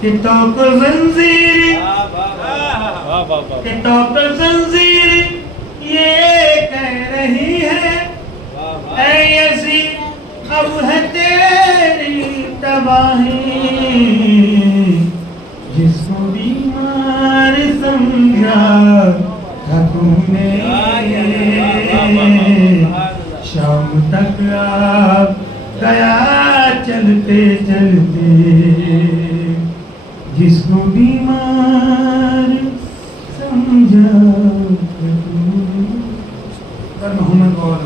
کہ توق زنزیر کہ توق زنزیر یہ کہہ رہی ہے اے یزید اب ہے تیری تباہی جس کو بیمار سمجھا تھا تم نے شام تک آپ گیا چلتے چلتے جس کو بیمار سمجھا پر محمد اور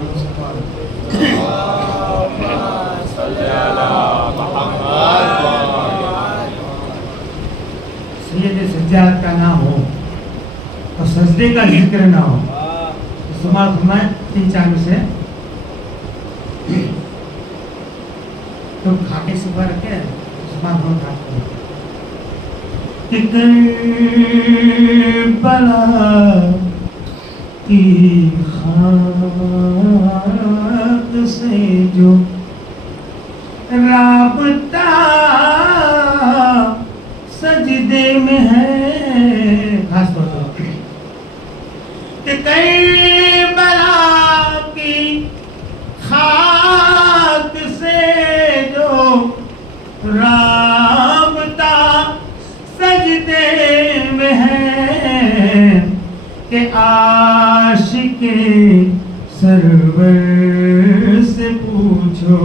سید سجاد کا نام ہو اور سجدے کا ذکر نہ ہو سماعت فرمائے 3-4 میں سے تو کھاٹے صبح رکھے سماعت ہم کھاتے ہیں کہ کربلا کی خاک سے جو رابطہ سجدے میں ہے خاص طور پر کہ کربلا کی خاک سے جو رابطہ سجدے میں ہے کہ عاشق سرور سے پوچھو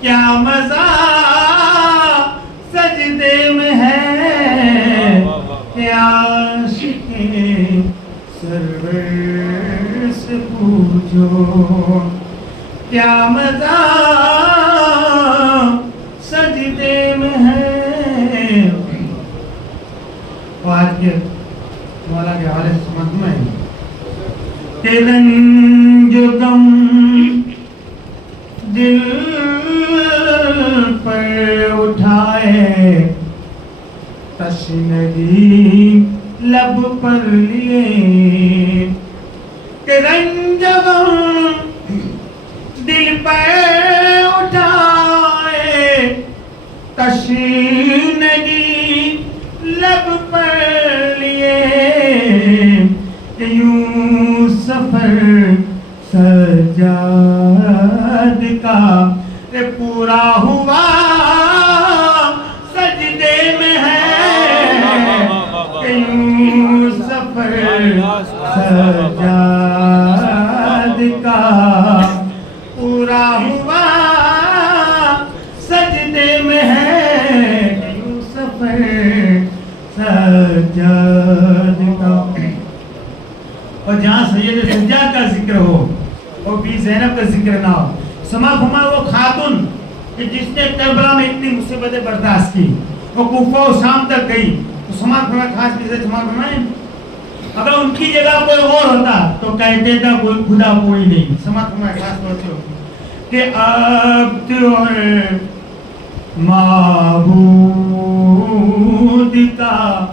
کیا مزہ سجدے میں ہے کہ عاشق سرور سے پوچھو کیا مزہ سجدے میں ہے آج کے مولا کے حوالے سے سمجھ میں کہ رنج و غم دل پر اٹھائے تشنگی لب پر لیے کہ رنج و غم دل پر اٹھائے تشنگی لب پر لیے کہ یوں سفر سجاد کا پورا ہوا سجدے میں ہے کہ یوں سفر سجاد کا پورا ہوا سجدے میں ہے کہ یوں سفر سجاد کا اور جہاں سید سجاد کا ذکر ہو اور بی زینب کا ذکر نہ ہو سماعت فرمائے وہ خاتون کہ جس نے کربلا میں اتنی مصیبتیں برداشت کی وہ کوفہ و شام تک گئی تو سماعت فرمائے خاص بھی سے سماعت فرمائے اگر ان کی جگہ کوئی اور ہوتا تو کہتے تھا کوئی خدا کوئی نہیں سماعت فرمائے خاص طور سے کہ عبد اور معبود کا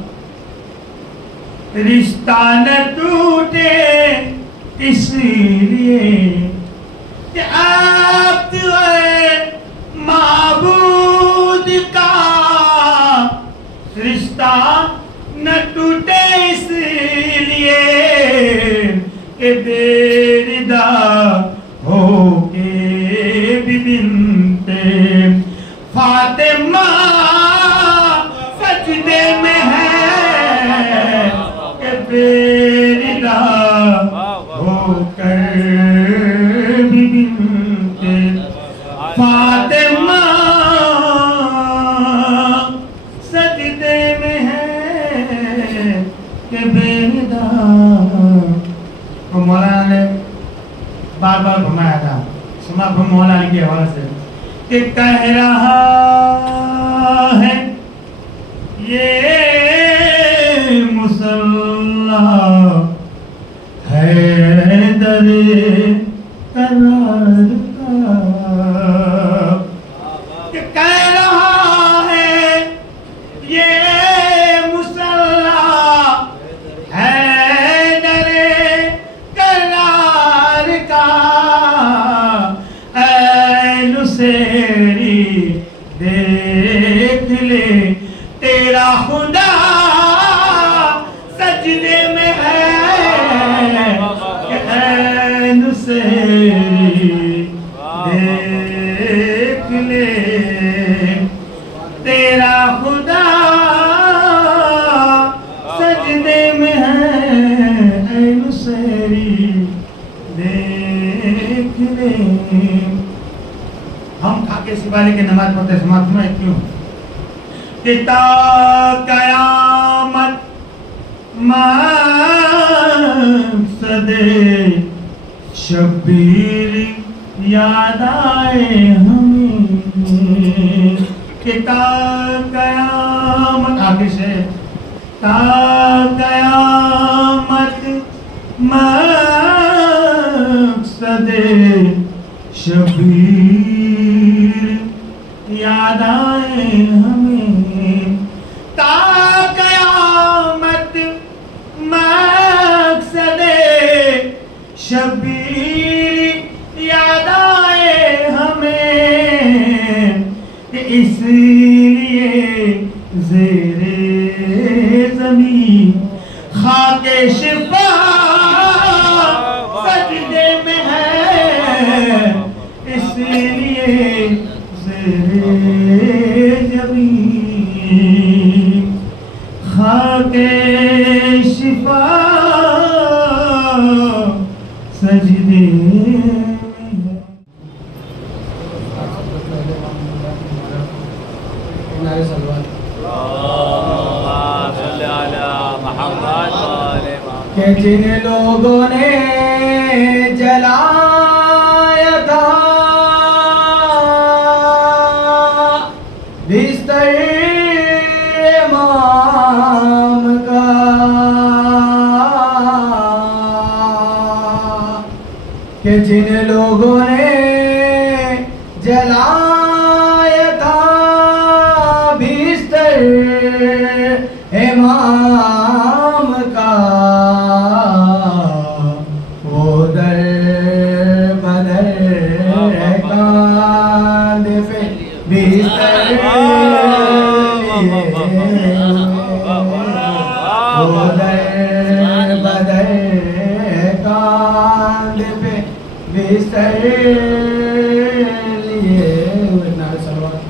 رشتہ نہ ٹوٹے اس لیے کہ عبد اور معبود کا رشتہ نہ ٹوٹے اس لیے کہ بیردہ ہو کے بھی بنت فاطمہ سجدے میں ہے کہ بیردہ ہو کر بھی بنت فاطمہ سجدے میں ہے کہ بیردہ مولانا نے بار بار گھمایا تھا سماعت مولانا کے حوالے سے کہ کہہ رہا ہے یہ مسلح حیدر قرار کا کہ کہہ رہا ہے یہ مسلح حیدر قرار کا اے نصیری دیکھ لے تیرا خدا سجدے میں ہے کہ اے نصیری دیکھ لے تیرا خدا سجدے میں ہے اے نصیری دیکھ لے ہم کھا کے سپاہی کے نماز پڑھتے سماعت میں کیوں کہ تا قیامت مقصد شبیر یاد آئے ہمیں کہ تا قیامت آگے سے تا قیامت مقصد شبیر یاد آئے ہمیں تا قیامت مقصد شبیر یاد آئے ہمیں اس لیے زیر زمین خاک شفا سجدے میں ہے اس لیے زمین خاک شفا سجدے کہ جن لوگوں نے جلایا تھا بستر امام کا کہ جن لوگوں نے جلایا تھا بستر امام کا وہ در بدر کاند پہ بستر وہ در بدر کاند پہ بستر لیے نعرہ صلوات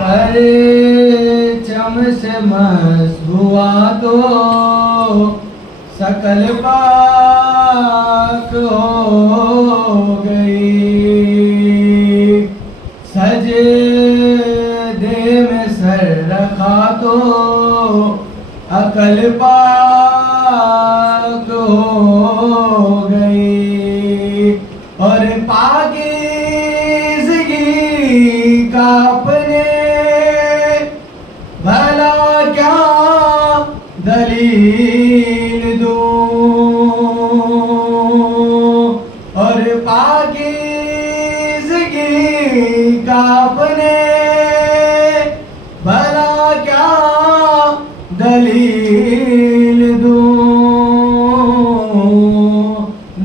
پرچم سے مس ہوا تو سکل پاک ہو گئی سجدے میں سر رکھا تو عقل پاک ہو گئی اور پاکیزگی کا اپنے بھلا کیا دلیل دوں اور پاکیزگی کا اپنے بھلا کیا دلیل دوں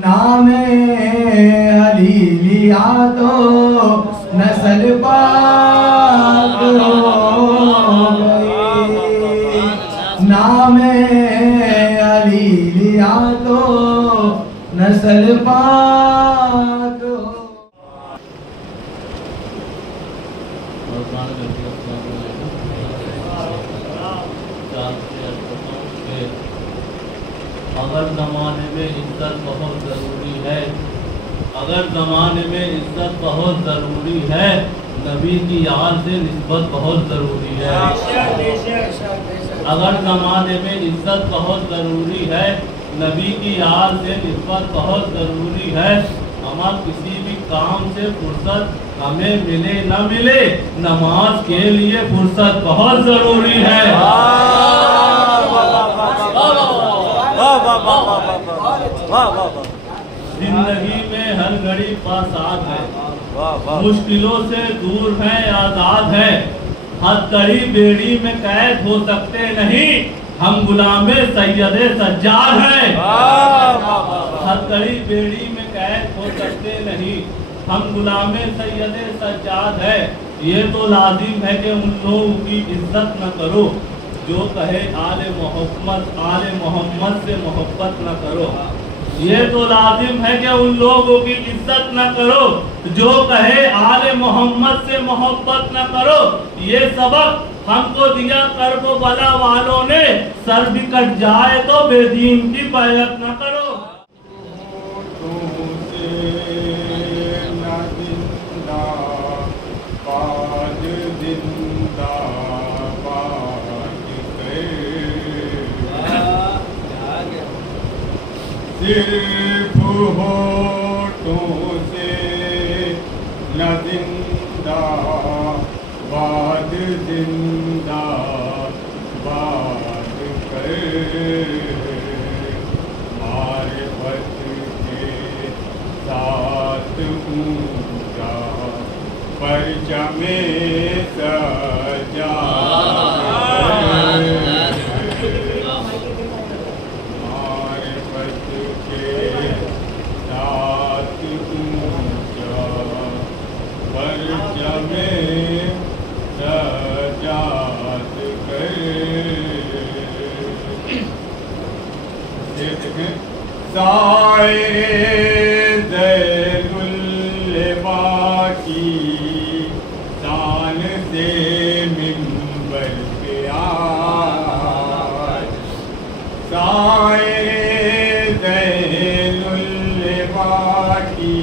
نام علی لیا تو نسل پاک ہو گئی نام علی لیا تو نسل پاک ہو اگر زمانے میں عزت بہت ضروری ہے اگر زمانے میں عزت بہت ضروری ہے نبی کی یاد سے نسبت بہت ضروری ہے اگر زمانے میں عزت بہت ضروری ہے نبی کی یاد سے نسبت بہت ضروری ہے ہمارا کسی بھی کام سے فرصت ہمیں ملے نہ ملے نماز کے لیے فرصت بہت ضروری ہے زندگی میں ہر گھڑی پاس آت ہے مشکلوں سے دور ہے آزاد ہے ہر تری بیڑی میں قید ہو سکتے نہیں ہم غلام سید سجاد ہیں ہر تری بیڑی میں قید ہو سکتے نہیں ہم غلام سید سجاد ہے، یہ تو لازم ہے کہ ان لوگوں کی عزت نہ کرو جو کہے آل محمد سے محبت نہ کرو۔ یہ تو لازم ہے کہ ان لوگوں کی عزت نہ کرو جو کہے آل محمد سے محبت نہ کرو۔ یہ سبق ہم کو دیا کرب و بلا والوں نے، سر بھی کٹ جائے تو بے دین کی بیعت نہ کرو۔ صرف ہونٹوں سے نہ زندہ باد زندہ باد کر، معرفت کے ساتھ اونچا پرچم سجا، سائے ذیل اللبا کی شان سے منبر پہ آج، سائے ذیل اللبا کی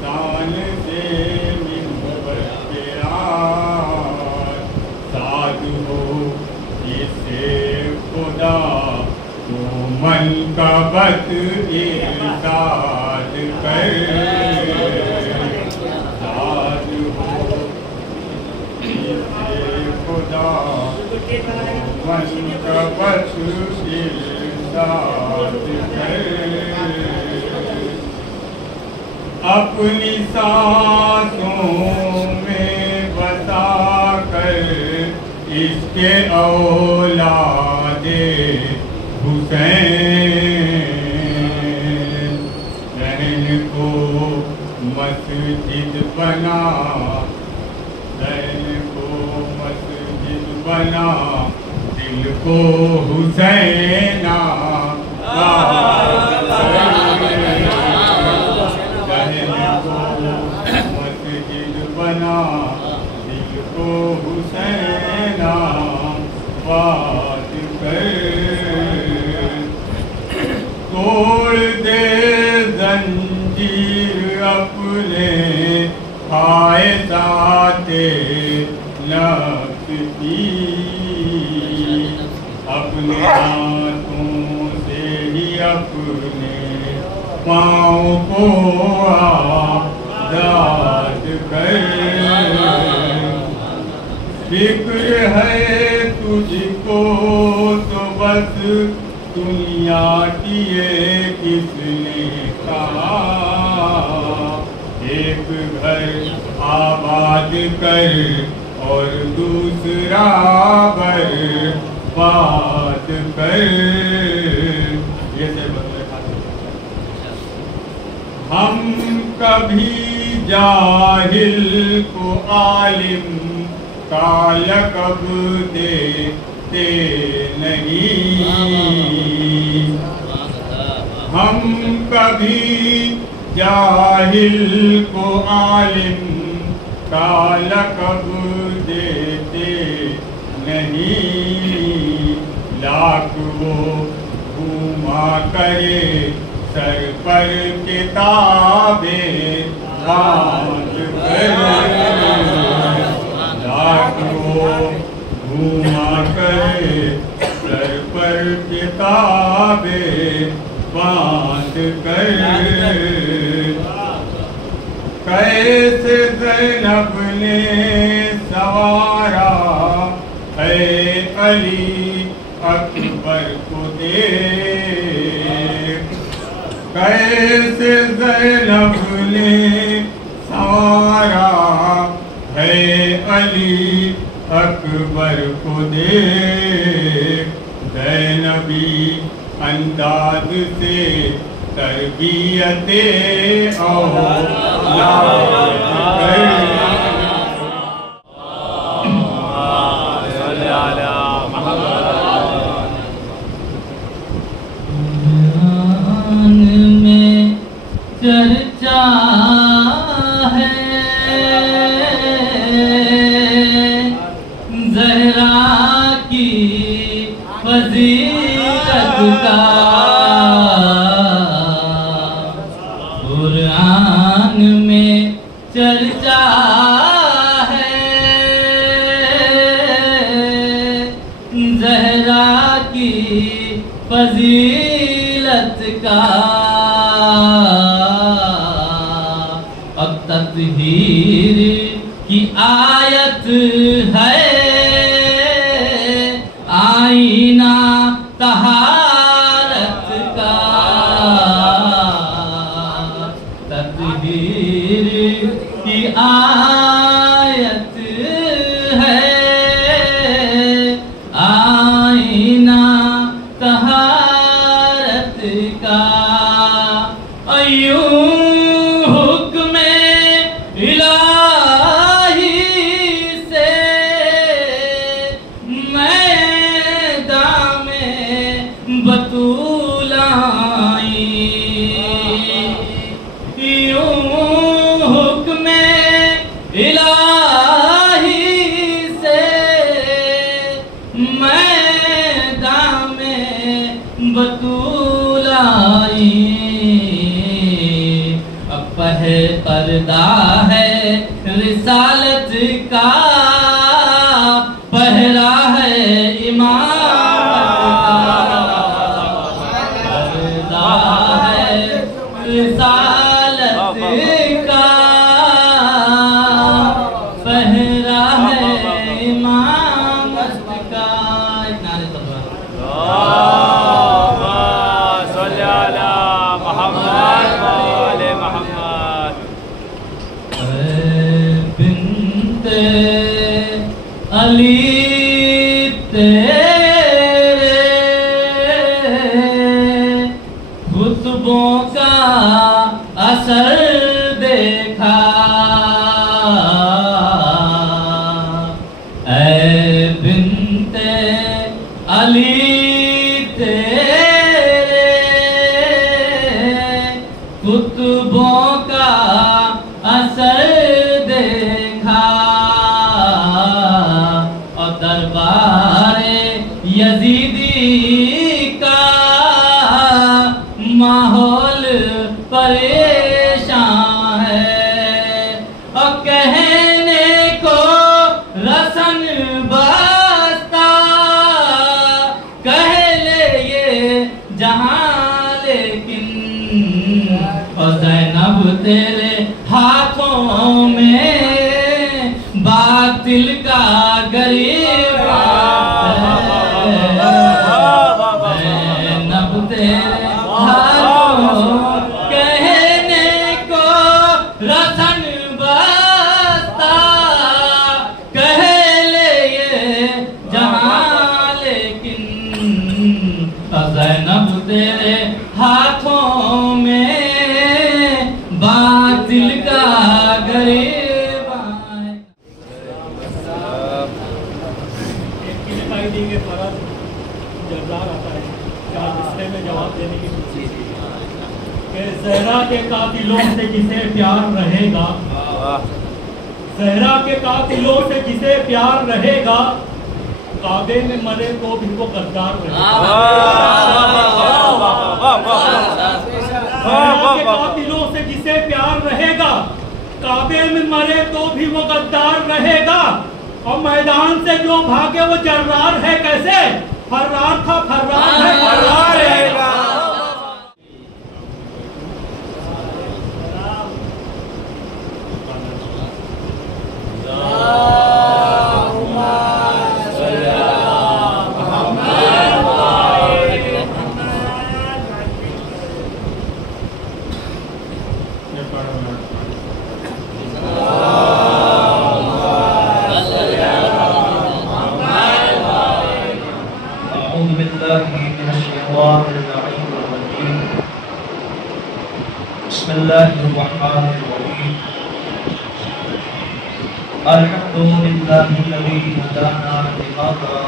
شان سے منبر پہ آج، ساتھ ہو جسے خدا منقبت ارشاد کر، ساز ہو جسے خدا منقبت ارشاد کر، اپنی سانسوں میں بسا کر اس کے اولاد حسین، ذہن کو مسجد بنا، ذہن کو مسجد بنا، دل کو حسینہ ذہن کو مسجد بنا، دل کو حسینہ بات کر، توڑ دے زنجیر اپنے کھائے ذات نفس کی، اپنے ہاتھوں سے ہی اپنے پاؤں کو آزاد کر، فکر ہے تجھ کو تو بس دنیا کی یہ کس نے کہا، ایک گھر آباد کر اور دوسرا برباد کر، یہ سے ہم کبھی جاہل کو عالم کا لقب دیتے نہیں، ہم کبھی جاہل کو عالم کا لقب دیتے نہیں، لاکھ وہ گھوما کرے سر پر کتابیں باندھ کر، لاکھ وہ گھوما کرے سر پر کتابیں باندھ کر، کیسے زینب نے سوارا ہے علی اکبر کو دیکھ، کیسے زینب نے سوارا ہے علی اکبر کو دیکھ، زینبی انداز سے تربیت اور چرچا ہے زہرا کی فضیلت کا، قرآن میں چرچا ہے زہرا کی فضیلت کا، تطہیر کی آیت ہے آئینہ طہارت کا، تطہیر کی آیت ہے آئینہ طہارت کا، ایوں بطول آئی، یوں حکم الہی سے میدان میں بطول آئی، اب پردہ ہے رسالت کا، پہرا ہے رسالت کا، پہرا ہے امامت کا، اللہم صلی علی محمد و آل محمد۔ اے بنت علی تیرے خطبوں کا اثر دیکھا، اے بنت علی تیرے خطبوں کا اثر دیکھا، اور دربار یزیدی کا ماحول پریشان ہے، اور کہنے کو رسن بستا کہہ لے یہ جہاں، لیکن اور زینب تیرے ہاتھوں میں باطل کا گریباں ہے، زینب تیرے کہنے کو رسن بستا کہہ لے یہ جہاں، لیکن زینب تیرے ہاتھوں میں باطل کا گریباں ہے۔ جواب دینے کی کوشش کہ زہرا کے قاتلوں سے جسے پیار رہے گا، زہرا کے قاتلوں سے جسے پیار رہے گا، کعبے میں مرے تو بھی وہ غدار رہے گا، زہرا کے قاتلوں سے جسے پیار رہے گا، کعبے میں مرے تو بھی وہ غدار رہے گا، اور میدان سے جو بھاگے وہ جرار ہے کیسے، فرار تھا فرار ہے فرار رہے گا۔ بسم اللہ الرحمن الرحیم۔ الحمد لله الذي هدانا لهذا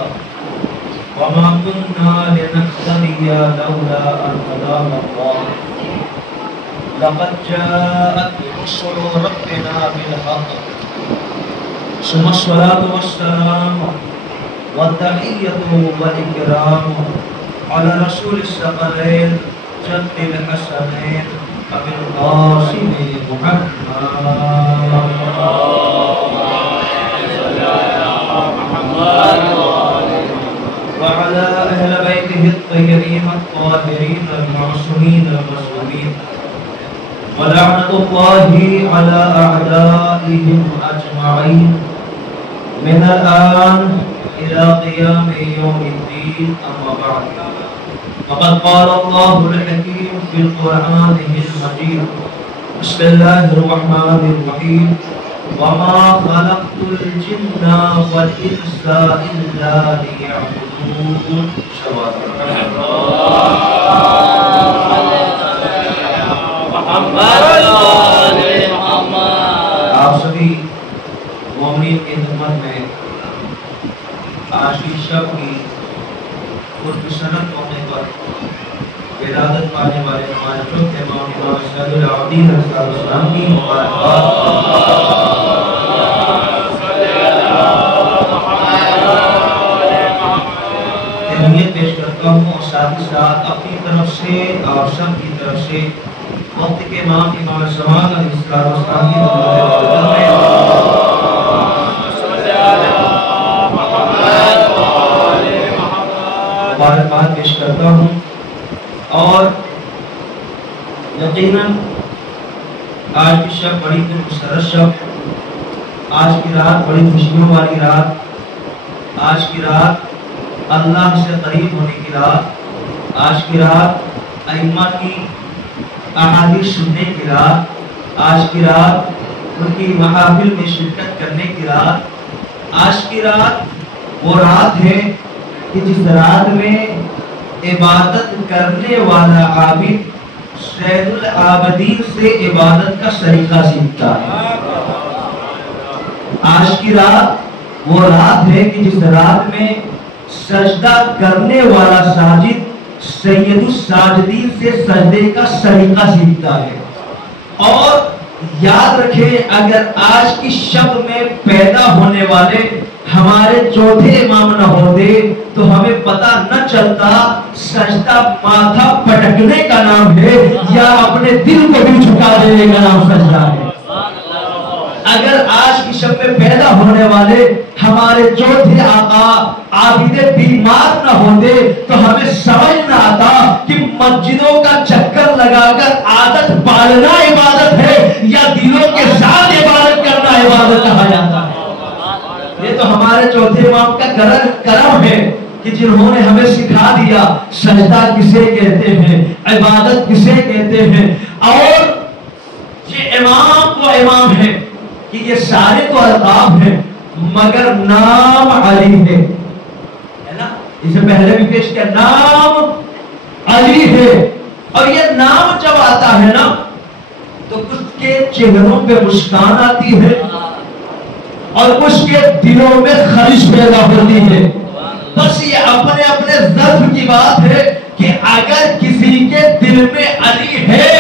وما كنا لنهتدي لولا أن هدانا الله لقد جاءت رسل ربنا بالحق ثم الصلاة والسلام والتحية والإكرام على رسول الثقلين جد الحسنين أبي القاسم محمد وعلى أهل بيته الطيبين الطاهرين المعصومين المظلومين ولعنة الله على أعدائهم أجمعين من الآن إلى قيام يوم الدين. أما بعد فقد قال الله الحكيم في القرآن المجيد بسم الله الرحمن الرحيم وما خلقت الجن والإنس إلا ليعبدون. آپ سبھی مومنین کی خدمت میں آج کی شب کی خوشنصیب ہونے پر ولادت پانے والے ہمارے چوتھے امام سید العابدین علیہ السلام کی مبارکباد. اہمیت پیش کرتا ہوں اور ساتھ ہی ساتھ اپنی طرف سے اور سب کی طرف سے وقت کے امام سماعت علیہ السلام کی مبارکباد پیش کرتا ہوں. اور یقیناً آج کی شب بڑی مسرت شب، آج کی رات بڑی خوشیوں والی رات، آج کی رات اللہ سے قریب ہونے کی رات، آج کی رات ائمہ کی احادیث سننے کی رات، آج کی رات ان کی محافل میں شرکت کرنے کی رات، آج کی رات وہ رات ہے کہ جس رات میں عبادت کرنے والا عابد سید العابدین سے عبادت کا طریقہ سیکھتا ہے. آج کی رات وہ رات ہے کہ جس رات میں سجدہ کرنے والا ساجد سید الساجدین سے سجدے کا طریقہ سیکھتا ہے. اور یاد رکھیں اگر آج کی شب میں پیدا ہونے والے ہمارے چوتھے امام نہ ہوتے تو ہمیں پتہ نہ چلتا سجدہ ماتھا پٹکنے کا نام ہے یا اپنے دل کو بھی جھکا دینے کا نام سجدہ ہے. اگر آج کی شب میں پیدا ہونے والے ہمارے چوتھے آقا عابد بیمار نہ ہوتے تو ہمیں سمجھ نہ آتا کہ مسجدوں کا چکر لگا کر عادت پالنا عبادت ہے یا دلوں کے ساتھ عبادت کرنا عبادت کہا جاتا ہے. یہ تو ہمارے چوتھے امام کا کرم ہے کہ جنہوں نے ہمیں سکھا دیا سجدہ کسے کہتے ہیں، عبادت کسے کہتے ہیں. اور یہ امام و امام ہے کہ یہ سارے تو القاب ہیں مگر نام علی ہے نا. اسے پہلے بھی پیش کیا نام علی ہے. اور یہ نام جب آتا ہے نا تو کچھ کے چہروں پہ مسکان آتی ہے اور کچھ کے دلوں میں خواہش پیدا ہوتی ہے. بس یہ اپنے اپنے ظرف کی بات ہے کہ اگر کسی کے دل میں علی ہے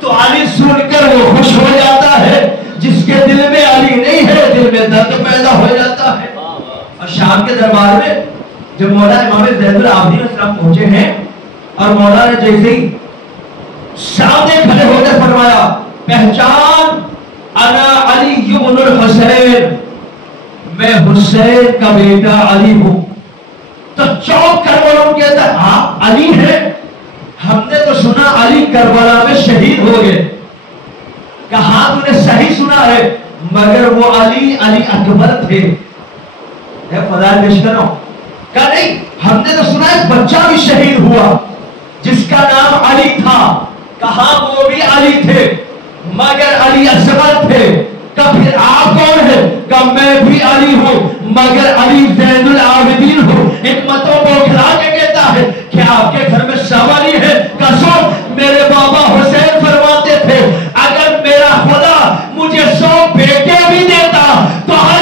تو علی سن کر وہ خوش ہو جاتا ہے، جس کے دل میں علی نہیں ہے دل میں درد پیدا ہو جاتا ہے. اور شام کے دربار میں جب مولا امام زید العابدین السلام پہنچے ہیں اور مولا نے جیسے ہی سامنے کھڑے ہو کر فرمایا پہچان انا علی ابن الحسین، میں حسین کا بیٹا علی ہوں. تو چوک کر وہ لوگ کہتا ہے ہاں علی ہے، ہم نے تو سنا علی کربلا میں شہید ہو گئے. کہا تو نے صحیح سنا ہے مگر وہ علی اکبر تھے. فضائل پیش کرو. کہا نہیں ہم نے تو سنا ایک بچہ بھی شہید ہوا جس کا نام علی تھا. کہا وہ بھی علی تھے مگر علی اصغر تھے. کہ پھر آپ کون ہیں؟ کہ میں بھی علی ہوں مگر علی زین العابدین ہوں. حکمتوں کو کھلا کے کہتا ہے کہ آپ کے گھر میں سب علی ہے. قسم میرے بابا حسین فرماتے تھے اگر میرا خدا مجھے 100 بیٹے بھی دیتا تو ہر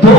2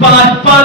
5-5,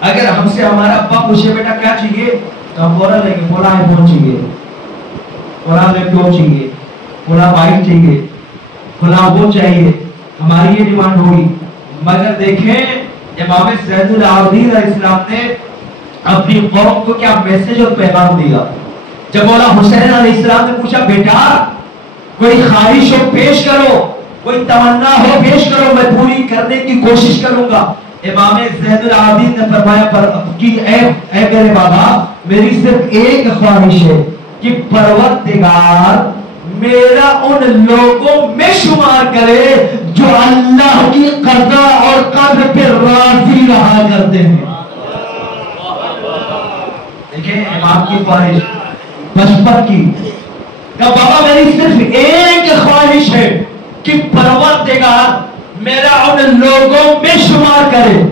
اگر ہم سے ہمارا ابا پوچھے بیٹا کیا چاہیے تو ہم فوراً لیں گے فلاں آئی فون چاہیے، فلاں لیپ ٹاپ چاہیے، فلاں بائک چاہیے، فلاں وہ چاہیے، ہماری یہ ڈیمانڈ ہوگی۔ مگر دیکھیں امام زین العابدین علیہ السلام نے اپنی قوم کو کیا میسج اور پیغام دیا۔ جب مولا حسین علیہ السلام نے پوچھا بیٹا کوئی خواہش ہو پیش کرو، کوئی تمنا ہو پیش کرو، میں پوری کرنے کی کوشش کروں گا۔ امام زین العابدین نے فرمایا کہ اے میرے بابا میری صرف ایک خواہش ہے کہ پروردگار میرا ان لوگوں میں شمار کرے جو اللہ کی قضا اور قدر پہ راضی رہا کرتے ہیں۔ دیکھیں امام کی خواہش بچپن کی کہ بابا میری صرف ایک خواہش ہے کہ پروردگار میرا ان لوگوں میں شمار کرے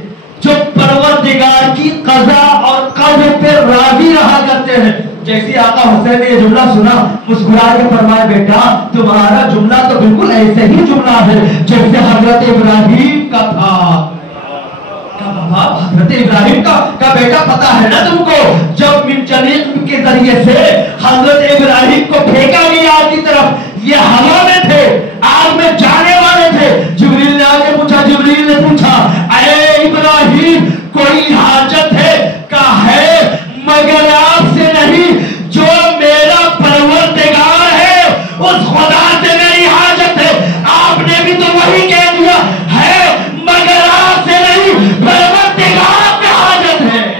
جو پروردگار کی قضا اور قدر پہ راضی رہا کرتے ہیں۔ جیسے آقا حسین نے یہ جملہ سنا مسکرا کے فرمایا بیٹا تمہارا جملہ تو بالکل ایسے ہی جملہ ہے جیسے حضرت ابراہیم کا تھا۔ حضرت ابراہیم کا بیٹا پتا ہے نا تم کو، جب منجنیق کے ذریعے سے حضرت ابراہیم کو پھینکا گیا آگ کی طرف، یہ ہوا میں تھے، آگ میں جانے والے تھے۔ جبریل نے آگے پوچھا، جبریل نے پوچھا اے ابراہیم کوئی حاجت ہے؟ کہا ہے مگر آپ سے نہیں، جو میرا پروردگار ہے اس خدا سے میری حاجت ہے۔ آپ نے بھی تو وہی کہہ دیا ہے مگر آپ سے نہیں، پروردگار میں حاجت ہے۔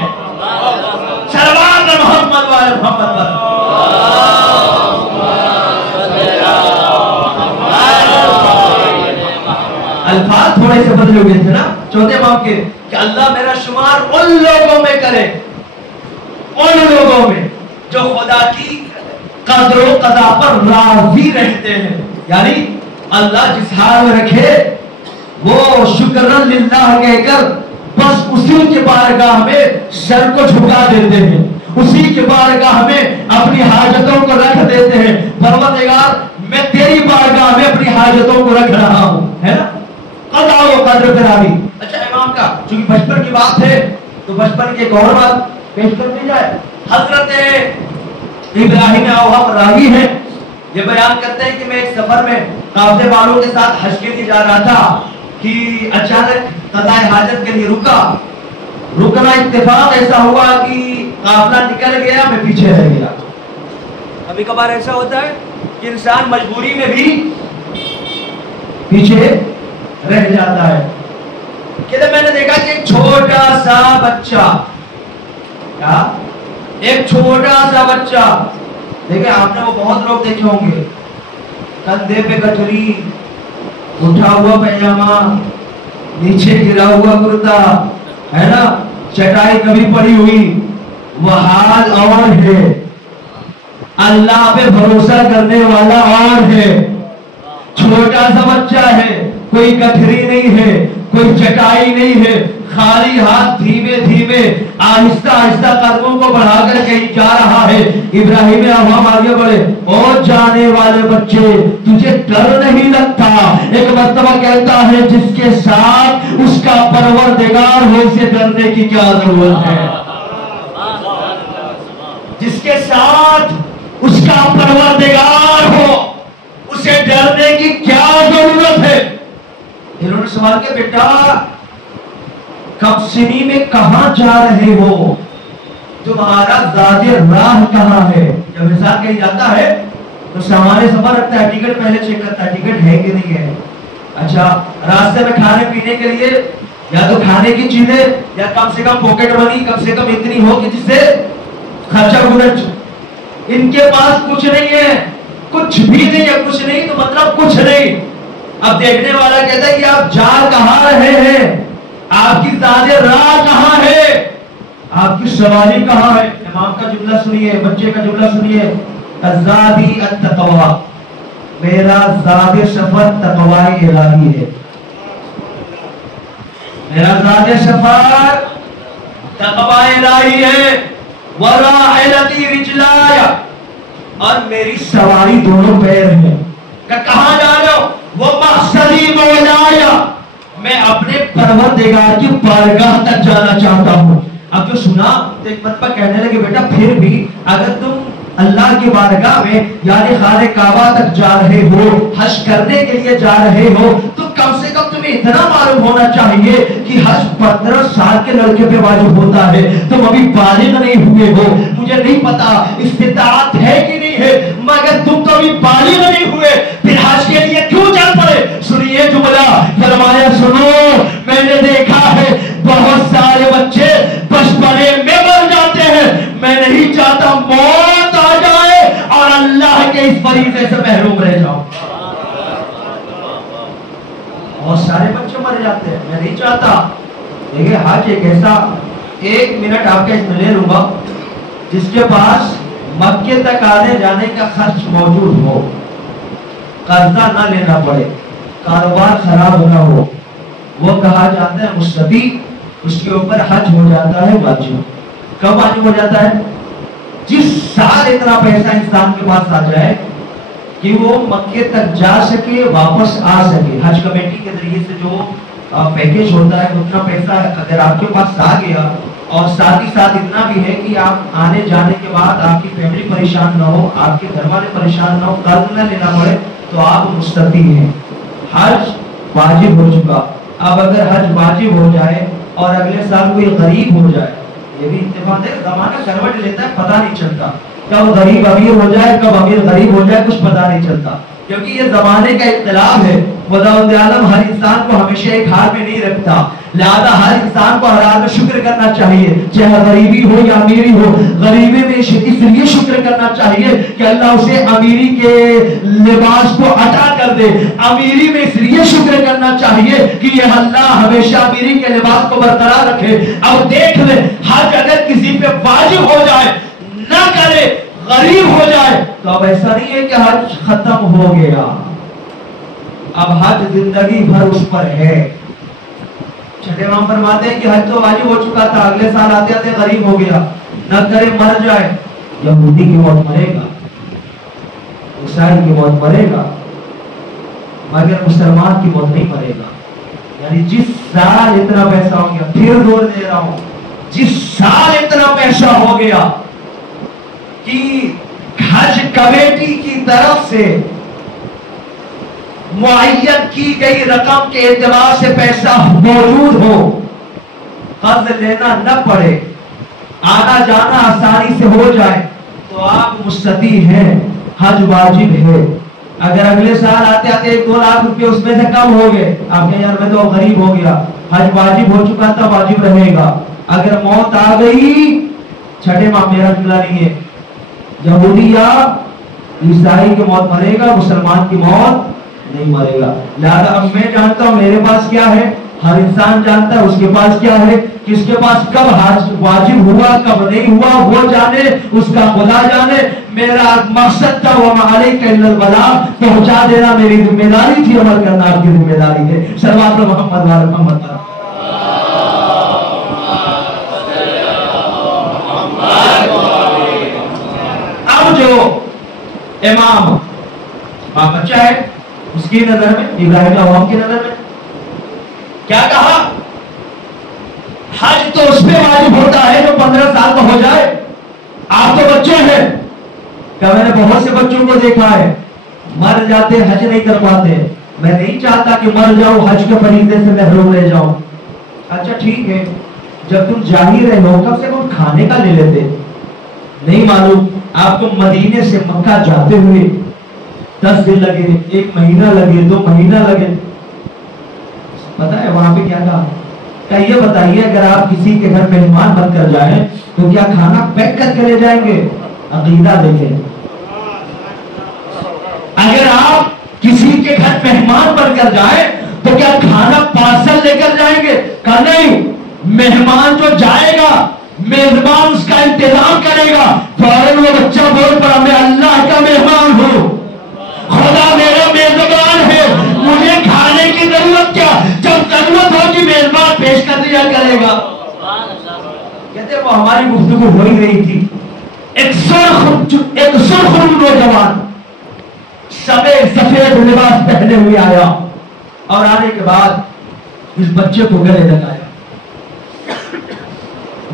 سرور محمد والے محمد الفاظ تھوڑے سے بدلے ہوئے تھے نا چوتھے امام کے کہ اللہ میرا شمار ان لوگوں میں کرے، ان لوگوں میں جو خدا کی قدر و قضا پر راضی رہتے ہیں۔ یعنی اللہ جس حال میں رکھے وہ شکرن للہ کہہ کر بس اسی کے بارگاہ میں سر کو جھکا دیتے ہیں، اسی کے بارگاہ میں اپنی حاجتوں کو رکھ دیتے ہیں۔ پروردگار میں تیری بارگاہ میں اپنی حاجتوں کو رکھ رہا ہوں، ہے نا، قضا و قدر پہ راضی۔ اچھا امام کا چونکہ بچپن کی بات ہے تو بچپن کی ایک اور بات پیش کر دی جائے۔ حضرت ابراہیم اوہم راوی ہیں، یہ بیان کرتے ہیں کہ میں ایک سفر میں قافلے والوں کے ساتھ حج کے لیے جا رہا تھا کہ اچانک قضاء حاجت کے لیے رکنا اتفاق ایسا ہوا کہ قافلہ نکل گیا، میں پیچھے رہ گیا۔ کبھی کبھار ایسا ہوتا ہے کہ انسان مجبوری میں بھی پیچھے رہ جاتا ہے۔ کہ میں نے دیکھا کہ ایک چھوٹا سا بچہ، کیا ایک چھوٹا سا بچہ، دیکھیں آپ نے وہ بہت لوگ دیکھے ہوں گے، کندھے پہ گٹھری، اٹھا ہوا پیجامہ، نیچے گرا ہوا کرتا، ہے نا، چٹائی کبھی پڑی ہوئی، وہ حال اور ہے۔ اللہ پہ بھروسہ کرنے والا اور ہے، چھوٹا سا بچہ ہے، کوئی گٹھری نہیں ہے، کوئی چٹائی نہیں ہے، خالی ہاتھ دھیمے دھیمے آہستہ آہستہ قدموں کو بڑھا کر کہیں جا رہا ہے۔ ابراہیم اوہم آگے بڑھے، او جانے والے بچے تجھے ڈر نہیں لگتا؟ ایک مرتبہ کہتا ہے جس کے ساتھ اس کا پروردگار ہو اسے ڈرنے کی کیا ضرورت ہے؟ جس کے ساتھ اس کا پروردگار ہو اسے ڈرنے کی کیا ضرورت ہے؟ انہوں نے سوال کیا بیٹا کب سنی میں کہاں جا رہے ہو؟ تمہارا زاد راہ کہاں ہے؟ جب انسان کہیں جاتا ہے تو سامان سفر رکھتا ہے، ٹکٹ پہلے چیک کرتا ہے ٹکٹ ہے کہ نہیں ہے۔ اچھا راستے میں کھانے پینے کے لیے یا تو کھانے کی چیزیں یا کم سے کم پاکٹ منی کم سے کم اتنی ہو کہ جس سے خرچہ گزر۔ ان کے پاس کچھ نہیں ہے، کچھ بھی نہیں ہے، کچھ نہیں تو مطلب کچھ نہیں۔ اب دیکھنے والا کہتا ہے کہ آپ جا کہاں رہے ہیں، آپ کی زاد راہ کہاں ہے، آپ کی سواری کہاں ہے؟ امام کا جملہ سنیے، بچے کا جملہ سنیے، زادی التقوی، میرا زاد سفر تقوی الہی ہے، میرا زاد سفر تقوی الہی ہے، وراحلتی رجلای، اور میری سواری دونوں پیر ہیں۔ کہ کہاں جا رہے ہو؟ وہ مقصدی مولایا، میں اپنے پروردگار کی بارگاہ تک جانا چاہتا ہوں۔ اب جو سنا تو ایک مرتبہ کہنے لگے بیٹا پھر بھی اگر تم اللہ کی بارگاہ میں یعنی خانہ کعبہ تک جا رہے ہو، حج کرنے کے لیے جا رہے ہو، تو کم سے کم تمہیں اتنا معلوم ہونا چاہیے کہ حج 15 سال کے لڑکے پہ واجب ہوتا ہے، تم ابھی بالغ نہیں ہوئے ہو، مجھے نہیں پتا استطاعت ہے کہ نہیں ہے، مگر تم تو ابھی بالغ نہیں ہوئے، پھر حج کے لیے کیوں چل پڑے؟ سنیے جملہ، فرمایا سنو میں نے دیکھا ہے بہت سارے بچے بچپنے میں مر جاتے ہیں، میں نہیں چاہتا موت آ جائے اور اللہ کے اس فریضے سے محروم رہ جاؤ۔ بہت سارے بچے مر جاتے ہیں، میں نہیں چاہتا۔ دیکھیں حج ایک ایسا، 1 منٹ آپ کا اس میں لے لوں گا، جس کے پاس مکے تک آنے جانے کا خرچ موجود ہو، قرضہ نہ لینا پڑے، کاروبار خراب نہ ہو، وہ کہا جاتا ہے مستطیع، اس کے اوپر حج ہو جاتا ہے واجب۔ کب واجب ہو جاتا ہے؟ جس سال اتنا پیسہ انسان کے پاس آ جائے کہ وہ مکے تک جا سکے، واپس آ سکے۔ حج کمیٹی کے ذریعے سے جو پیکیج ہوتا ہے اتنا پیسہ اگر آپ کے پاس آ گیا، اور ساتھ ہی ساتھ اتنا بھی ہے کہ آپ آنے جانے کے بعد آپ کی فیملی پریشان نہ ہو، آپ کے گھر والے پریشان نہ ہو، قرض نہ لینا پڑے، تو آپ مستطیع ہیں۔ حج واجب ہو چکا، اب اگر حج واجب ہو جائے اور اگلے سال کوئی غریب ہو جائے، یہ بھی اتفاق ہے، زمانہ کروٹ لیتا ہے، پتہ نہیں چلتا کب غریب امیر ہو جائے، کب امیر غریب ہو جائے، کچھ پتہ نہیں چلتا، کیونکہ یہ زمانے کا اختلاف ہے۔ خداوند عالم ہر انسان کو ہمیشہ ایک حال میں نہیں رکھتا، لہذا ہر انسان کو ہر حال میں شکر کرنا چاہیے، چاہے غریبی ہو یا امیری ہو۔ غریبی میں اس لیے شکر کرنا چاہیے کہ اللہ اسے امیری کے لباس کو عطا کر دے، امیری میں اس لیے شکر کرنا چاہیے کہ یہ اللہ ہمیشہ امیری کے لباس کو برقرار رکھے۔ اب دیکھ لیں، حج اگر کسی پہ واجب ہو جائے نہ کرے، غریب ہو جائے، تو اب ایسا نہیں ہے کہ حج ختم ہو گیا، اب حج زندگی بھر اس پر ہے۔ چھٹے امام فرماتے ہیں کہ حج تو واجب ہو چکا تھا، اگلے سال آتے آتے غریب ہو گیا، نہ کرے مر جائے، یہودی کی موت مرے گا، عیسائی کی موت مرے گا، مگر مسلمان کی موت نہیں مرے گا۔ یعنی جس سال اتنا پیسہ ہو گیا، پھر زور دے رہا ہوں، جس سال اتنا پیسہ ہو گیا کہ حج کمیٹی کی طرف سے معین کی گئی رقم کے اعتبار سے پیسہ موجود ہو، قرض لینا نہ پڑے، آنا جانا آسانی سے ہو جائے، تو آپ مستطیع ہیں، حج واجب ہے۔ اگر اگلے سال آتے آتے 1-2 لاکھ روپے اس میں سے کم ہو گئے، آپ کہیں یار میں تو غریب ہو گیا، حج واجب ہو چکا تھا، واجب رہے گا۔ اگر موت آ گئی، چھٹے ماہ میرا جملہ نہیں ہے، یہودی یا عیسائی کی موت مرے گا، مسلمان کی موت نہیں مرے گا۔ لہذا اب میں جانتا ہوں میرے پاس کیا ہے، ہر انسان جانتا ہے اس کے پاس کیا ہے، کس کے پاس کب حج واجب ہوا کب نہیں ہوا وہ جانے، اس کا خدا جانے۔ میرا مقصد تھا وَمَا عَلَيْكَ إِلَّا الْبَلَاغُ، پہنچا دینا میری ذمہ داری تھی، عمل کرنا آپ کی ذمہ داری ہے۔ صلوات محمد وعلی محمد۔ اب جو امام باپ بچہ ہے، اس کی نظر میں، ابراہیم عوام کی نظر میں کیا کہا؟ حج تو اس پہ واجب ہوتا ہے جو 15 سال کا ہو جائے، آپ تو بچے ہیں۔ کہ میں نے بہت سے بچوں کو دیکھا ہے مر جاتے، حج نہیں کر پاتے، میں نہیں چاہتا کہ مر جاؤ حج کے فریضے سے محروم رہ جاؤ۔ اچھا ٹھیک ہے، جب تم جا ہی رہے ہو کم سے کم کھانے کا لے لیتے، نہیں معلوم آپ کو مدینے سے مکہ جاتے ہوئے 10 دن لگے، 1 مہینہ لگے، 2 مہینہ لگے، پتا ہے وہاں پہ کیا کہا؟ کہ یہ بتائیے اگر آپ کسی کے گھر مہمان بن کر جائیں تو کیا کھانا پیک کر کے لے جائیں گے؟ عقیدہ دیکھیں، اگر آپ کسی کے گھر مہمان بن کر جائیں تو کیا کھانا پارسل لے کر جائیں گے؟ کہ نہیں، مہمان جو جائے گا میزبان اس کا انتظام کرے گا، فوراً وہ بچہ بول پڑا میں اللہ کا مہمان ہوں، خدا میرا میزبان ہے، مجھے کھانے کی ضرورت کیا، جب ضرورت ہوگی میزبان پیش کر دیا کرے گا۔ کہتے وہ ہماری گفتگو ہو ہی رہی تھی، ایک سرخ نوجوان سفید لباس پہنے ہوئے آیا اور آنے کے بعد اس بچے کو گلے لگایا،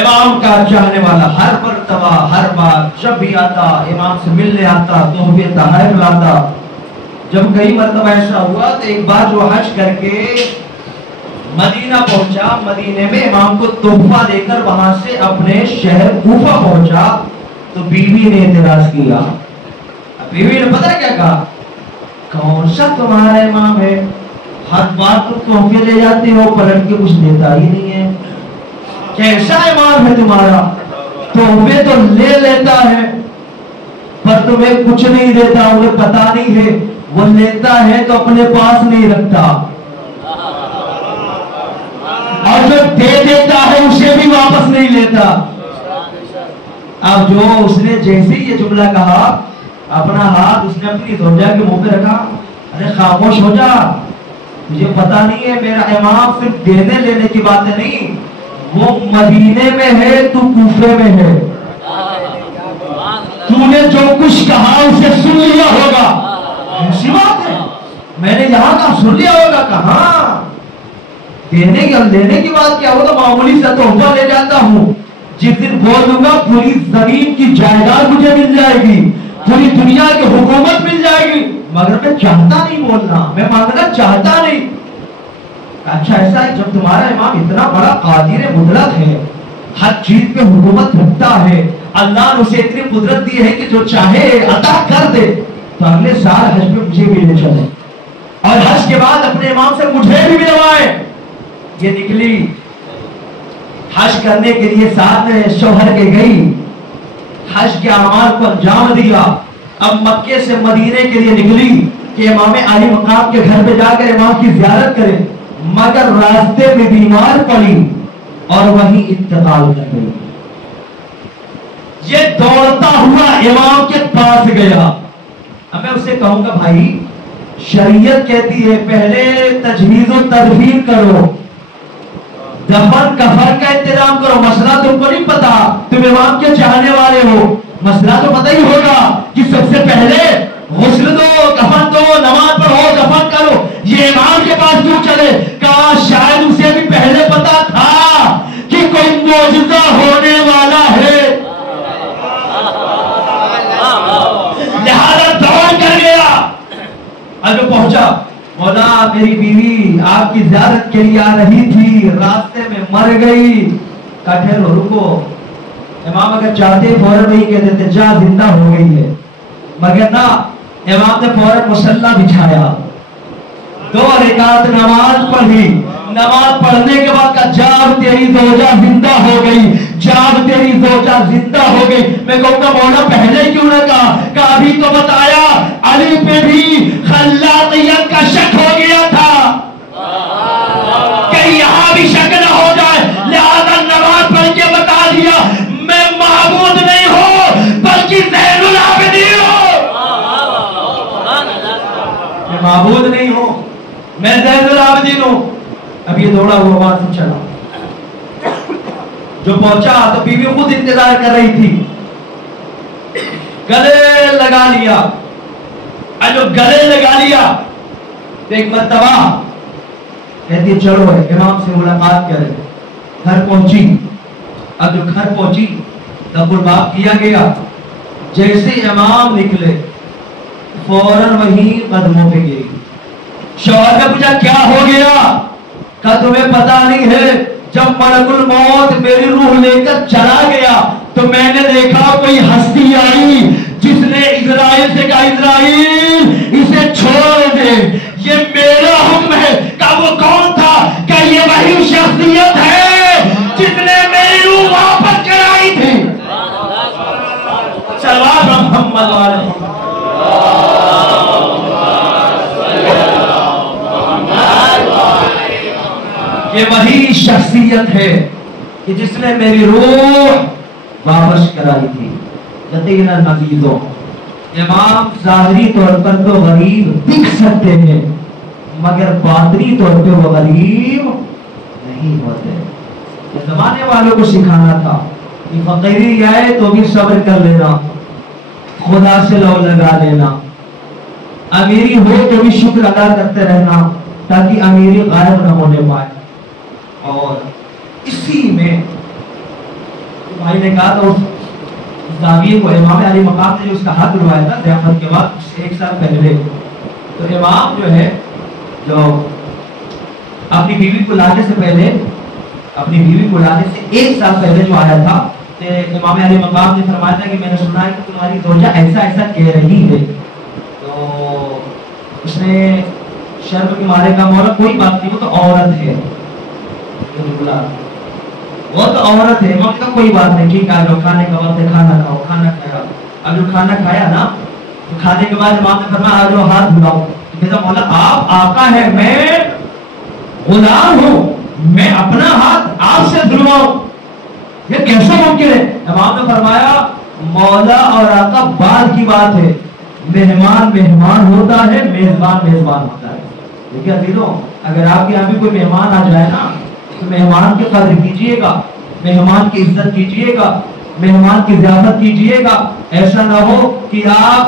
امام کا چاہنے والا ہر مرتبہ ہر بار جب بھی آتا امام سے ملنے آتا تحفے تحائف لاتا. جب کئی مرتبہ ایسا ہوا تو ایک بار جو حج کر کے مدینہ پہنچا، مدینے میں امام کو تحفہ دے کر وہاں سے اپنے شہر کوفہ پہنچا تو بیوی نے اعتراض کیا. بیوی نے پتہ کیا کہا؟ کون سا تمہارا امام ہے، ہر بار تم تحفے لے جاتے ہو پلٹ کے کچھ دیتا ہی نہیں ہے. کیسا امام ہے تمہارا، تحفے تو لے لیتا ہے پر تمہیں کچھ نہیں دیتا. انہیں پتا نہیں ہے وہ لیتا ہے تو اپنے پاس نہیں رکھتا اور جو دے دیتا ہے اسے بھی واپس نہیں لیتا. اب جو اس نے جیسے یہ جملہ کہا اپنا ہاتھ اس نے اپنی زوجہ کے منہ پہ رکھا. ارے خاموش ہو جا، مجھے پتا نہیں ہے، میرا امام صرف دینے لینے کی باتیں نہیں، وہ مدینے میں ہے تو کوفے میں ہے. تو نے جو کچھ کہا اسے سن لیا ہوگا. ایسی بات ہے میں نے یہاں کا سن لیا ہوگا. کہاں دینے کی اور لینے کی بات کیا؟ وہ تو معمولی سا تحفہ لے جاتا ہوں، جس دن بول دوں گا پوری زمین کی جائیداد مجھے مل جائے گی، پوری دنیا کی حکومت مل جائے گی، مگر میں چاہتا نہیں بولنا، میں مانگنا چاہتا نہیں. اچھا ایسا ہے، جب تمہارا امام اتنا بڑا قادر مطلق ہے، ہر چیز پہ حکومت رکھتا ہے، اللہ نے اسے اتنی قدرت دی ہے کہ جو چاہے عطا کر دے، تو اگلے سال حج پہ مجھے بھی لے چلے اور حج کے بعد اپنے امام سے مجھے بھی ملوائے. یہ نکلی حج کرنے کے لیے ساتھ میں شوہر کے گئی، حج کے اعمال کو انجام دیا. اب مکے سے مدینے کے لیے نکلی کہ امام علی مقام کے گھر پہ جا کر امام کی زیارت کرے، مگر راستے میں بیمار پڑی اور وہیں انتقال کر گئی. یہ دوڑتا ہوا امام کے پاس گیا. اب میں اسے کہوں گا بھائی شریعت کہتی ہے پہلے تجہیز و تدفین کرو، دفن کفن کا انتظام کرو. مسئلہ تم کو نہیں پتا، تم امام کے چاہنے والے ہو، مسئلہ تو پتہ ہی ہوگا کہ سب سے پہلے غسل دو، کفن دو، نماز پڑھو، دفن کرو. یہ امام کے پاس کیوں چلے؟ کہا شاید اسے بھی پہلے پتا تھا کہ کوئی معجزہ ہونے والا ہے، لہذا دوڑ کر گیا. اب جو پہنچا، مولا میری بیوی آپ کی زیارت کے لیے آ رہی تھی، راستے میں مر گئی. کہا ٹھہرو رکو. امام اگر چاہتے فوراً نہیں کہہ دیتے جا زندہ ہو گئی ہے، مگر نہ، امام نے فوراً مصلی بچھایا، 2 رکعت نماز پڑھی. نماز پڑھنے کے بعد کہا جب تیری زوجہ زندہ ہو گئی، جب تیری زوجہ زندہ ہو گئی. میں کہوں گا مولا پہلے کیوں نہ کہا؟ کہ ابھی تو بتایا علی پہ بھی خلاقیت کا شک ہو گیا تھا، کہیں یہاں بھی شک نہ ہو جائے، لہذا نماز پڑھ کے بتا دیا میں معبود نہیں ہوں بلکہ زین العابدین ہوں. میں معبود نہیں ہوں، میں زین العابدین ہوں. اب یہ دوڑا ہوا وہاں سے چلا. جو پہنچا تو بیوی خود انتظار کر رہی تھی، گلے لگا لیا. جو گلے لگا لیا تو ایک مرتبہ کہتی چلو امام سے ملاقات کرے. گھر پہنچی. اب جو گھر پہنچی تب باب کیا گیا. جیسے امام نکلے فوراً وہی قدموں پہ گئی. شوہر نے پوچھا کیا ہو گیا؟ کہ تمہیں پتا نہیں ہے جب ملک الموت میری روح لے کر چلا گیا تو میں نے دیکھا کوئی ہستی آئی جس نے اسرائیل سے کہا اسرائیل اسے چھوڑ دے، یہ میرا حکم ہے. کہ وہ کون تھا؟ کہ یہ وہی شخصیت ہے جس نے میری روح واپس کرائی تھی. صلوات محمد علیہ. یہ وہی شخصیت ہے کہ جس نے میری روح واپس کرائی تھی. یقیناً عزیزوں، امام ظاہری طور پر تو غریب دکھ سکتے ہیں مگر باطنی طور پہ وہ غریب نہیں ہوتے. زمانے والوں کو سکھانا تھا کہ فقیری آئے تو بھی صبر کر لینا، خدا سے لو لگا لینا، امیری ہو تو بھی شکر ادا کرتے رہنا تاکہ امیری غائب نہ ہونے پائے. اور اسی میں بھائی نے کہا تو اس زاویے کو امام علی مقام نے جو اس کا ہاتھ دھلوایا تھا ضیافت کے بعد 1 سال پہلے، تو امام جو ہے جو اپنی بیوی کو لانے سے پہلے، اپنی بیوی کو لانے سے 1 سال پہلے جو آیا تھا، تو امام علی مقام نے فرمایا تھا کہ میں نے سنا ہے کہ تمہاری زوجہ ایسا ایسا کہہ رہی ہے. تو اس نے شرم کے مارے کا مولا کوئی بات نہیں، وہ تو عورت ہے، وہ تو عورت ہے. امام کا کوئی بات نہیں، ٹھیک ہے، جو کھانے کا وقت ہے کھانا کھاؤ. کھانا کھایا. اب جو کھانا کھایا نا، تو کھانے کے بعد امام نے فرمایا جو ہاتھ دھلاؤ. کہتا مولا آپ آقا ہے، میں غلام ہوں، میں اپنا ہاتھ آپ سے دھلواؤں، یہ کیسا ممکن ہے؟ امام نے فرمایا مولا اور آقا بعد کی بات ہے، مہمان مہمان ہوتا ہے، میزبان میزبان ہوتا ہے. دیکھیے عزیزوں، اگر آپ کے یہاں بھی کوئی مہمان آ جائے نا، تو مہمان کی قدر کیجئے گا، مہمان کی عزت کیجئے گا، مہمان کی ضیافت کیجئے گا. ایسا نہ ہو کہ آپ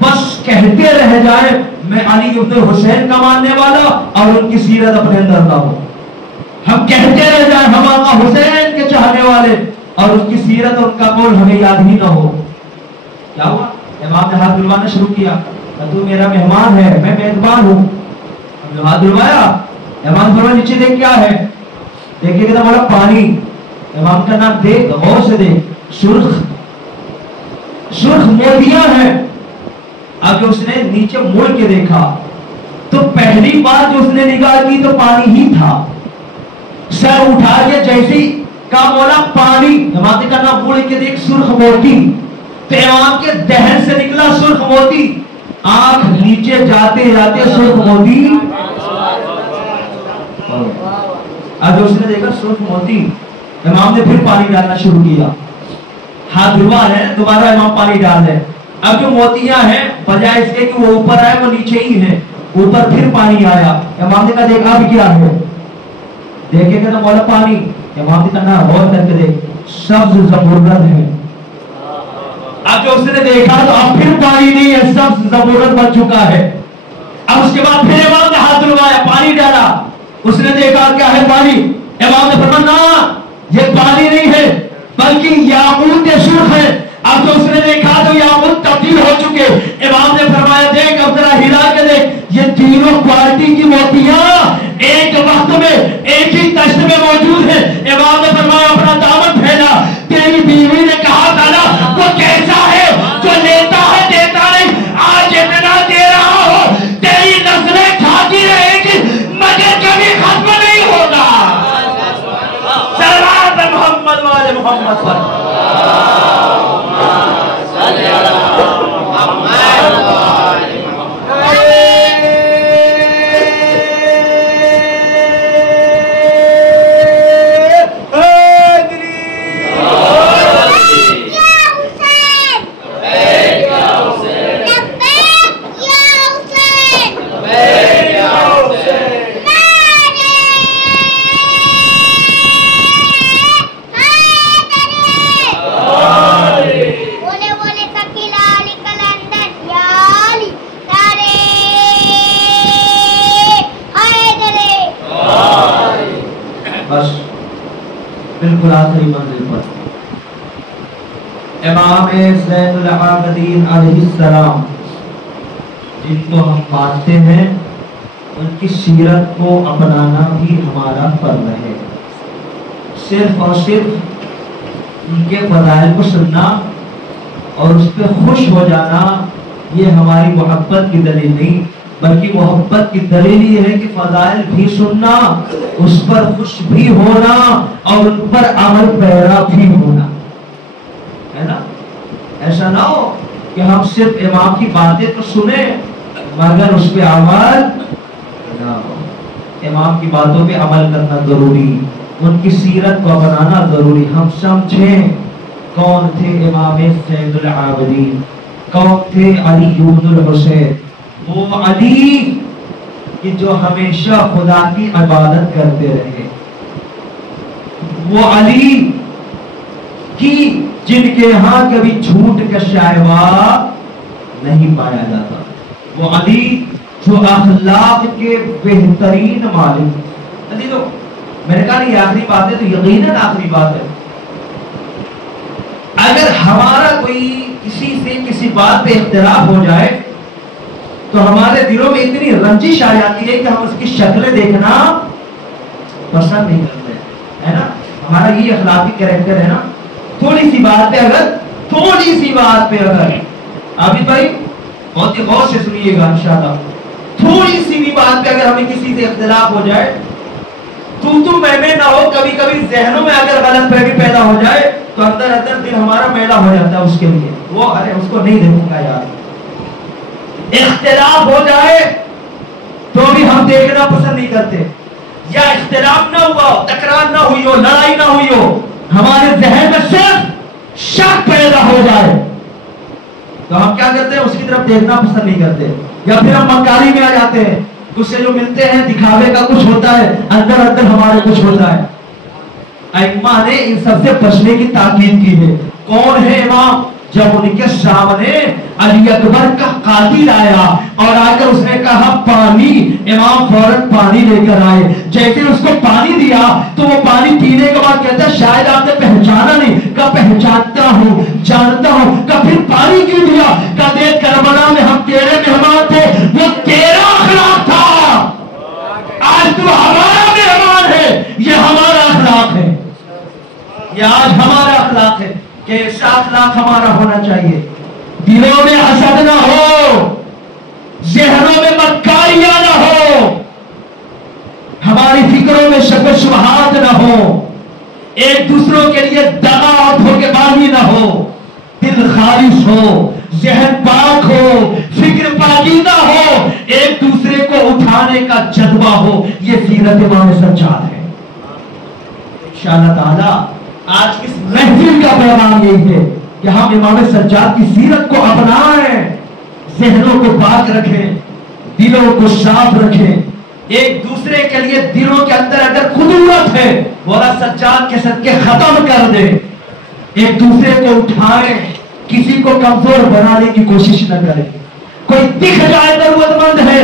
بس کہتے رہ جائیں میں علی ابن حسین کا ماننے والا اور ان کی سیرت اپنے اندر نہ ہو. ہم کہتے رہ جائیں ہم آقا حسین کے چاہنے والے اور اس کی سیرت اور ان کا قول ہمیں یاد ہی نہ ہو. کیا ہوا؟ امام نے ہاتھ دھلوانا شروع کیا. تو میرا مہمان ہے، میں میزبان ہوں. جو ہاتھ دھلوایا، امام فرمایا نیچے دیکھ کیا ہے؟ دیکھیے کہ بولا پانی. امام کا نام دیکھ، غور سے دیکھ، سرخ موتیاں ہیں. اب جو اس نے نیچے مڑ کے دیکھا تو پہلی بار جو اس نے نگاہ کی تو پانی ہی تھا. سر اٹھا کے جیسی کہا مولا پانی. امام کا نام مڑ کے دیکھ، سرخ موتی. تو امام کے دہن سے نکلا سرخ موتی. آنکھ نیچے جاتے جاتے سرخ موتی. اب جو اس نے دیکھا سرخ موتی، امام نے پھر پانی ڈالنا شروع کیا. ہاتھ دھلوا ہے، دوبارہ امام پانی ڈال دے. اب جو موتیاں ہیں بجائے اس کے کہ وہ اوپر آئے وہ نیچے ہی ہیں، اوپر پھر پانی آیا. امام نے کہا دیکھ اب کیا ہے؟ دیکھے کہ مولا پانی. امام نے کہا غور کر کے دیکھ، سبز زمرد ہے. اب جو اس نے دیکھا تو اب پھر پانی نہیں ہے، سبز زمرد بن چکا ہے. اب اس کے بعد پھر امام نے ہاتھ دھلوایا، پانی ڈالا. اس نے دیکھا کیا ہے؟ پانی. امام نے فرمایا نہ، یہ پانی نہیں ہے بلکہ یاقوت سرخ ہے. اب جو اس نے دیکھا تو یاقوت تبدیل ہو چکے. امام نے فرمایا دیکھ اب ذرا ہلا کے دیکھ، یہ تینوں کوالٹی کی موتیاں ایک وقت میں ایک ہی تشت میں موجود ہیں. امام نے فرمایا اپنا دامن پھیلا. تیری بیوی نے کہا تھا نا وہ کیسا ہے جو لیتا ہے دیتا نہیں. آج اتنا دے رہا ہو، تیری نسلیں کھاتی رہے گی مگر کبھی ختم نہیں ہوگا. سلام محمد والے محمد پر. بالکل آخری منزل پر امام زین العابدین علیہ السلام جن کو ہم مانتے ہیں، ان کی سیرت کو اپنانا بھی ہمارا فرض ہے. صرف اور صرف ان کے فضائل کو سننا اور اس پہ خوش ہو جانا یہ ہماری محبت کی دلیل نہیں، بلکہ محبت کی دلیل یہ ہے کہ فضائل بھی سننا، اس پر خوش بھی ہونا اور ان پر عمل پیرا بھی ہونا ہے نا. ایسا نہ ہو کہ ہم صرف امام کی باتیں تو سنیں مگر اس پہ عمل نہ ہو. امام کی باتوں پہ عمل کرنا ضروری، ان کی سیرت کو اپنانا ضروری. ہم سمجھیں کون تھے امام زین العابدین، کون تھے علی بن الحسین. وہ علی کہ جو ہمیشہ خدا کی عبادت کرتے رہے، وہ علی کی جن کے ہاں کبھی جھوٹ کا شائبہ نہیں پایا جاتا، وہ علی جو اخلاق کے بہترین مالک. میں نے کہا یہ آخری بات ہے تو یقیناً آخری بات ہے. اگر ہمارا کوئی کسی سے کسی بات پہ اختلاف ہو جائے تو ہمارے دلوں میں اتنی رنجش آ جاتی ہے کہ ہم اس کی شکلیں دیکھنا پسند نہیں کرتے، ہے نا؟ ہمارا یہ اخلاقی کریکٹر ہے نا. تھوڑی سی بات پہ اگر ابھی بھائی بہت ہی غور سے سنیے گا انشاءاللہ، تھوڑی سی بھی بات پہ اگر ہمیں کسی سے اختلاف ہو جائے تو میں نہ ہو، کبھی کبھی ذہنوں میں اگر غلط فہمی پیدا ہو جائے تو اندر دل ہمارا میلا ہو جاتا ہے اس کے لیے، وہ ارے اس کو نہیں دیکھوں گا یار. اختلاف ہو جائے تو بھی ہم دیکھنا پسند نہیں کرتے، یا اختلاف نہ ہوا ہو، تکرار نہ ہوئی ہو، لڑائی نہ ہوئی ہو، ہمارے ذہن میں صرف شک پیدا ہو جائے تو ہم کیا کرتے ہیں؟ اس کی طرف دیکھنا پسند نہیں کرتے، یا پھر ہم مکاری میں آ جاتے ہیں. اس سے جو ملتے ہیں دکھاوے کا کچھ ہوتا ہے، اندر ہمارے کچھ ہوتا ہے. ائمہ نے ان سب سے بچنے کی تاکید کی ہے. کون ہے امام؟ جب ان کے سامنے علی اکبر کا قاتل آیا اور آ کر اس نے کہا پانی، امام فوراً پانی لے کر آئے. جیسے اس کو پانی دیا تو وہ پانی پینے کے بعد کہتا ہے شاید آپ نے پہچانا نہیں. کہا پہچانتا ہوں، جانتا ہوں. کہا پھر پانی کیوں دیا؟ کہا دیکھ کربلا میں ہم تیرے مہمان تھے، وہ تیرا اخلاق تھا، آج تو ہمارا مہمان ہے، یہ ہمارا اخلاق ہے، یہ آج ہمارا اخلاق ہے کہ ایسا اخلاق ہمارا ہونا چاہیے. دلوں میں حسد نہ ہو، ذہنوں میں مکاریاں نہ ہو، ہماری فکروں میں شک و شبہات نہ ہو، ایک دوسروں کے لیے دغا اور دھوکے بازی نہ ہو، دل خالص ہو، ذہن پاک ہو، فکر پاکیزہ ہو، ایک دوسرے کو اٹھانے کا جذبہ ہو. یہ سیرت امام سجاد ہے. انشاءاللہ تعالی آج اس محفل کا پیغام یہی ہے کہ ہم امام سجاد کی سیرت کو اپنائیں، ذہنوں کو پاک رکھیں، دلوں کو صاف رکھیں. ایک دوسرے کے لیے دلوں کے اندر اگر خدورت ہے مولا سجاد کے صدقے ختم کر دیں. ایک دوسرے کو اٹھائیں، کسی کو کمزور بنانے کی کوشش نہ کریں. کوئی دکھ جائے ضرورت مند ہے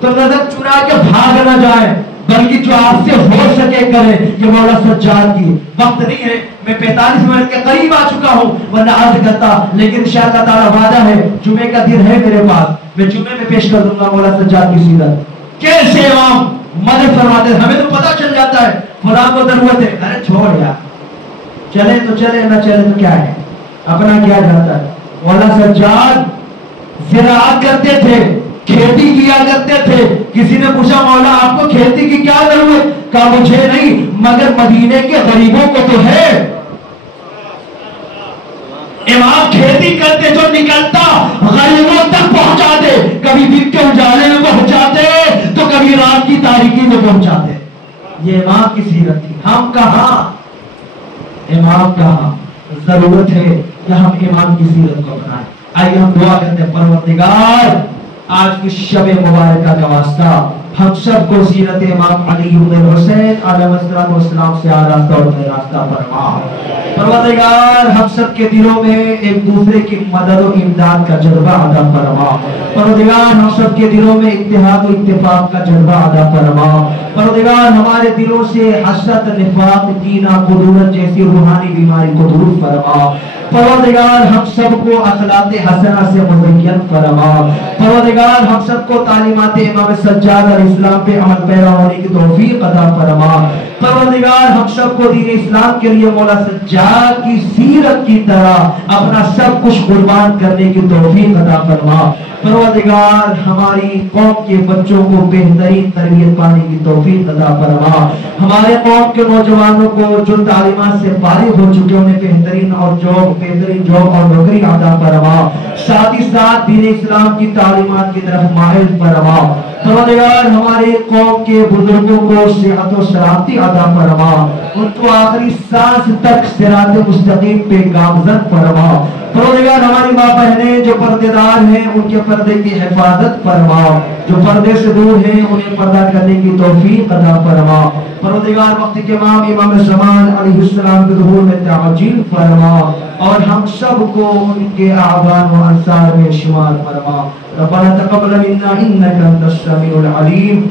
تو نظر چرا کے بھاگ نہ جائیں، بلکہ جو آپ سے ہو سکے کریں. یہ مولا سجاد کی وقت نہیں ہے، میں 45 منٹ کے قریب آ چکا ہوں ورنہ عرض کرتا، لیکن انشاءاللہ تعالی وعدہ ہے جمعے کا دن ہے میرے پاس، میں جمعے میں پیش کر دوں گا مولا سجاد کی سیرت. کیسے امام مدد فرماتے ہیں. ہمیں تو پتہ چل جاتا ہے فلاں کو ضرورت ہے، ارے چھوڑ یار، چلے تو چلے، نہ چلے تو کیا ہے، اپنا کیا جاتا ہے. مولا سجاد زراعت کرتے تھے، کھیتی کیا کرتے تھے. کسی نے پوچھا مولا آپ کو کھیتی کی کیا ضرورت؟ کہا مجھے نہیں مگر مدینے کے غریبوں کو تو ہے. امام کھیتی کرتے، جو نکلتا غریبوں تک پہنچاتے، کبھی دن کے اجالے میں پہنچاتے تو کبھی رات کی تاریکی میں پہنچاتے. یہ امام کی سیرت تھی. ہم کہاں، امام کہاں. ضرورت ہے کہ ہم امام کی سیرت کو اپنائیں. آئیے ہم دعا کرتے ہیں پروردگار آج کی شب مبارکہ کا واسطہ ہم سب کو سیرت امام علی بن حسین علیہ السلام سے آراستہ اور راستہ فرما. پروردگار ہم سب کے دلوں میں ایک دوسرے کی مدد و امداد کا جذبہ عطا فرما. پروردگار ہم سب کے دلوں میں اتحاد و اتفاق کا جذبہ عطا فرما. پروردگار ہمارے دلوں سے حسد، نفاق، کینہ، غرور جیسی روحانی بیماری کو دور فرما. پروردگار ہم سب کو اخلاق حسنہ سے مزین فرما. پروردگار ہم سب کو تعلیمات امام سجاد علیہ السلام پہ عمل پیرا ہونے کی توفیق عطا فرما. پروردگار ہم سب کو دین اسلام کے لیے مولا سجاد کی سیرت کی طرح اپنا سب کچھ قربان کرنے کی توفیق عطا فرما. پروردگار ہماری قوم کے بچوں کو بہترین تربیت پانے کی توفیق عطا فرما. ہمارے قوم کے نوجوانوں کو جو تعلیمات سے فارغ ہو چکے انہیں بہترین جاب اور نوکری عطا فرما. ساتھ ہی ساتھ دین اسلام کی تعلیمات کی طرف مائل فرما. پروردگار ہمارے قوم کے بزرگوں کو صحت و سلامتی عطا فرما. ان کو آخری سانس تک صراط مستقیم پہ گامزن فرما. پروردگار ہماری ماں بہنیں جو پردے دار ہیں ان کے پردے کی حفاظت فرما. جو پردے سے دور ہیں انہیں پردہ کرنے کی توفیق عطا فرما. پروردگار وقت کے امام زمان علیہ السلام کے ظہور میں تعجیل فرما اور ہم سب کو ان کے اعوان و انصار میں شمار فرما. ربنا تقبل منا انك انت السميع العليم.